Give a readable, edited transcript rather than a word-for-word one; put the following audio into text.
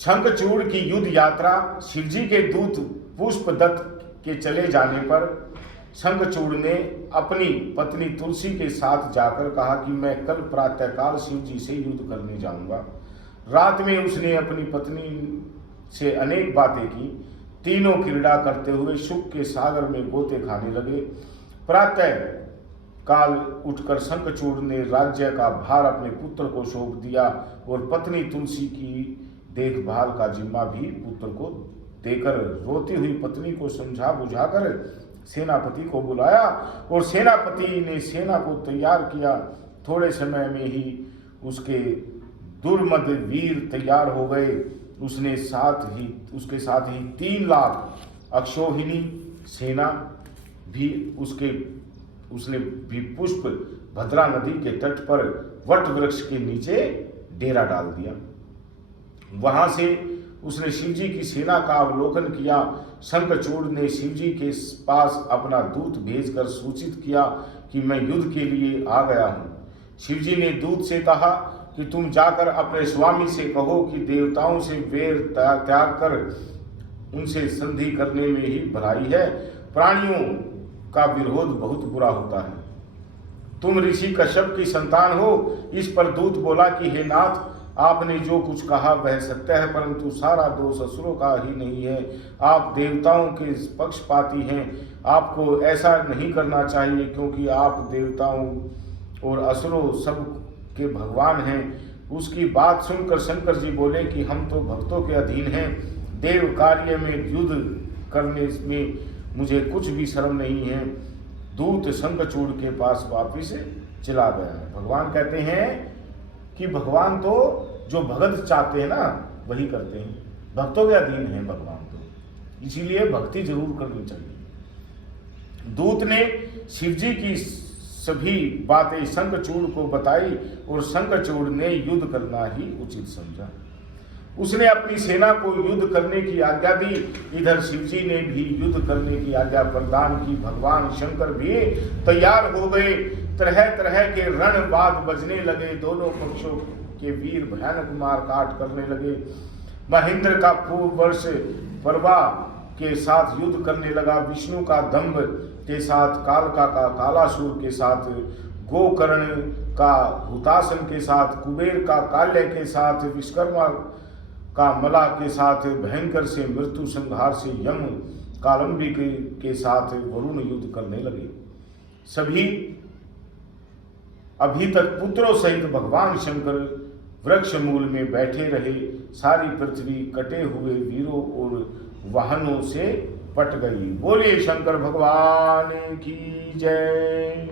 शंखचूड़ की युद्ध यात्रा। शिवजी के दूत पुष्पदत्त के चले जाने पर शंखचूड़ ने अपनी पत्नी तुलसी के साथ जाकर कहा कि मैं कल प्रातःकाल शिवजी से युद्ध करने जाऊंगा। रात में उसने अपनी पत्नी से अनेक बातें की। तीनों क्रीड़ा करते हुए सुख के सागर में गोते खाने लगे। प्रातः काल उठकर शंखचूड़ ने राज्य का भार अपने पुत्र को सौंप दिया और पत्नी तुलसी की देखभाल का जिम्मा भी पुत्र को देकर रोती हुई पत्नी को समझा बुझाकर सेनापति को बुलाया और सेनापति ने सेना को तैयार किया। थोड़े समय में ही उसके दुर्मद वीर तैयार हो गए। उसके साथ ही 3 लाख अक्षौहिणी सेना भी उसने भी पुष्प भद्रा नदी के तट पर वट वृक्ष के नीचे डेरा डाल दिया। वहां से उसने शिवजी की सेना का अवलोकन किया। शंखचूड़ ने शिवजी के पास अपना दूत भेजकर सूचित किया कि मैं युद्ध के लिए आ गया हूं। शिवजी ने दूत से कहा कि तुम जाकर अपने स्वामी से कहो कि देवताओं से वेर त्याग कर उनसे संधि करने में ही भलाई है। प्राणियों का विरोध बहुत बुरा होता है। तुम ऋषि कश्यप की संतान हो। इस पर दूत बोला कि हे नाथ, आपने जो कुछ कहा वह सत्य है, परंतु सारा दोष असुरों का ही नहीं है। आप देवताओं के पक्षपाती हैं। आपको ऐसा नहीं करना चाहिए, क्योंकि आप देवताओं और असुरों सब के भगवान हैं। उसकी बात सुनकर शंकर जी बोले कि हम तो भक्तों के अधीन हैं। देव कार्य में युद्ध करने में मुझे कुछ भी शर्म नहीं है। दूत शंखचूड़ के पास वापिस चला गया। भगवान कहते हैं कि भगवान तो जो भगत चाहते हैं ना वही करते हैं। भक्तों के अधीन है भगवान, तो इसीलिए भक्ति जरूर करनी चाहिए। दूत ने शिवजी की सभी बातें शंखचूड़ को बताई और शंखचूड़ ने युद्ध करना ही उचित समझा। उसने अपनी सेना को युद्ध करने की आज्ञा दी। इधर शिवजी ने भी युद्ध करने की आज्ञा प्रदान की। भगवान शंकर भी तैयार हो गए। तरह तरह के रणवाद बजने लगे। दोनों पक्षों के वीर भयानक मार काट करने लगे। महेंद्र का पूर्ववर्ष परवा के साथ युद्ध करने लगा। विष्णु का दंभ के साथ, कालका का कालासुर के साथ, गोकर्ण का हुतासन के साथ, कुबेर का काल्य के साथ, विश्वकर्मा का मला के साथ, भयंकर से मृत्यु संहार से यम कालंबी के साथ वरुण युद्ध करने लगे। सभी अभी तक पुत्रों सहित भगवान शंकर वृक्ष मूल में बैठे रहे। सारी पृथ्वी कटे हुए वीरों और वाहनों से पट गई। बोलिए शंकर भगवान की जय।